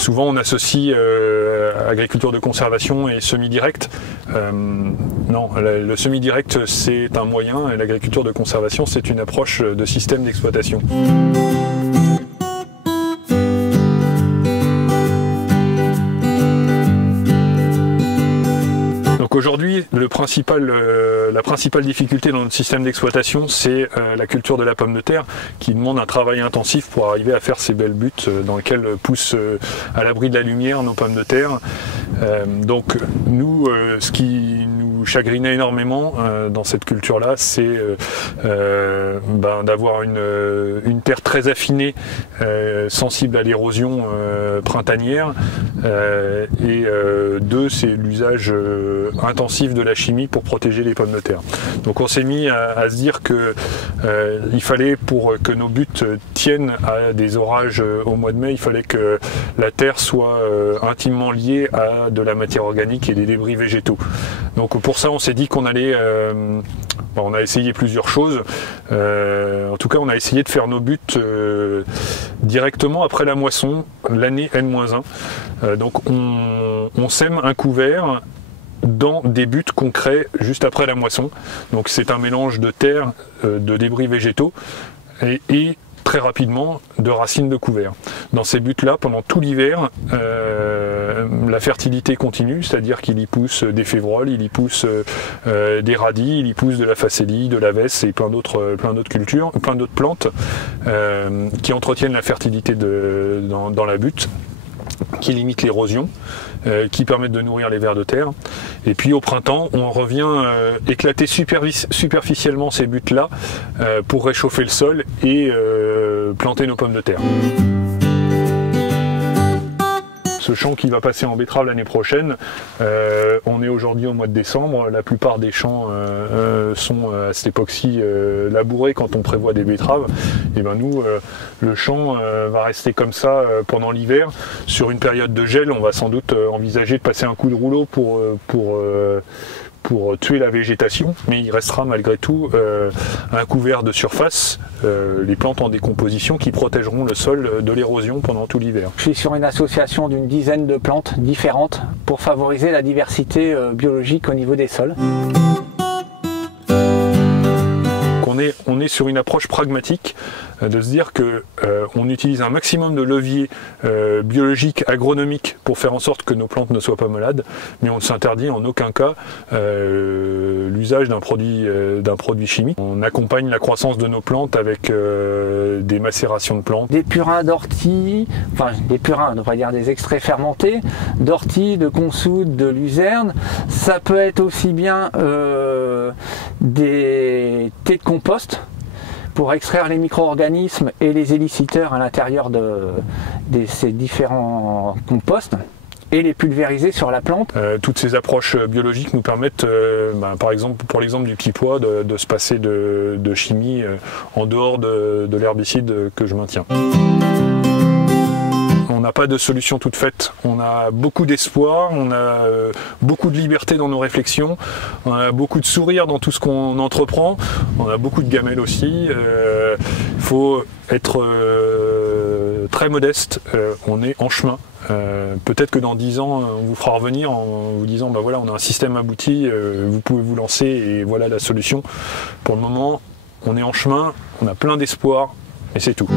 Souvent on associe agriculture de conservation et semi-direct. Non, le semi-direct c'est un moyen et l'agriculture de conservation c'est une approche de système d'exploitation. Donc aujourd'hui, la principale difficulté dans notre système d'exploitation, c'est la culture de la pomme de terre qui demande un travail intensif pour arriver à faire ces belles buttes dans lesquelles poussent à l'abri de la lumière nos pommes de terre. Donc nous, ce qui nous chagrinait énormément dans cette culture-là, c'est d'avoir une terre très affinée, sensible à l'érosion printanière, et deux, c'est l'usage intensif de la chimie pour protéger les pommes de terre. Donc on s'est mis à se dire que il fallait, pour que nos buttes tiennent à des orages au mois de mai, il fallait que la terre soit intimement liée à de la matière organique et des débris végétaux. Donc pour ça on s'est dit qu'on allait on a essayé plusieurs choses. En tout cas on a essayé de faire nos buttes directement après la moisson, l'année N-1. Donc on sème un couvert dans des buttes qu'on crée juste après la moisson. Donc c'est un mélange de terre, de débris végétaux et très rapidement de racines de couvert. Dans ces buttes-là, pendant tout l'hiver, la fertilité continue, c'est-à-dire qu'il y pousse des févroles, il y pousse des radis, il y pousse de la facélie, de la vesse et plein d'autres cultures, plein d'autres plantes qui entretiennent la fertilité dans la butte, qui limitent l'érosion, qui permettent de nourrir les vers de terre. Et puis au printemps, on revient éclater superficiellement ces buttes-là pour réchauffer le sol et planter nos pommes de terre. Ce champ qui va passer en betterave l'année prochaine, on est aujourd'hui au mois de décembre, la plupart des champs sont à cette époque-ci labourés quand on prévoit des betteraves. Et ben nous, le champ va rester comme ça pendant l'hiver. Sur une période de gel, on va sans doute envisager de passer un coup de rouleau pour tuer la végétation, mais il restera malgré tout un couvert de surface, les plantes en décomposition qui protégeront le sol de l'érosion pendant tout l'hiver. Je suis sur une association d'une dizaine de plantes différentes pour favoriser la diversité biologique au niveau des sols. On est sur une approche pragmatique de se dire que on utilise un maximum de leviers biologiques, agronomiques pour faire en sorte que nos plantes ne soient pas malades, mais on ne s'interdit en aucun cas l'usage d'un produit chimique. On accompagne la croissance de nos plantes avec des macérations de plantes. Des purins d'ortie, enfin des purins, on va dire des extraits fermentés, d'ortie, de consoude, de luzerne. Ça peut être aussi bien des thés de compost pour extraire les micro-organismes et les éliciteurs à l'intérieur de ces différents composts et les pulvériser sur la plante. Toutes ces approches biologiques nous permettent, par exemple, pour l'exemple du petit pois, de se passer de chimie en dehors de l'herbicide que je maintiens. On n'a pas de solution toute faite, on a beaucoup d'espoir, on a beaucoup de liberté dans nos réflexions, on a beaucoup de sourire dans tout ce qu'on entreprend, on a beaucoup de gamelles aussi. Il faut être très modeste, on est en chemin. Peut-être que dans 10 ans, on vous fera revenir en vous disant voilà, on a un système abouti, vous pouvez vous lancer et voilà la solution. Pour le moment, on est en chemin, on a plein d'espoir et c'est tout.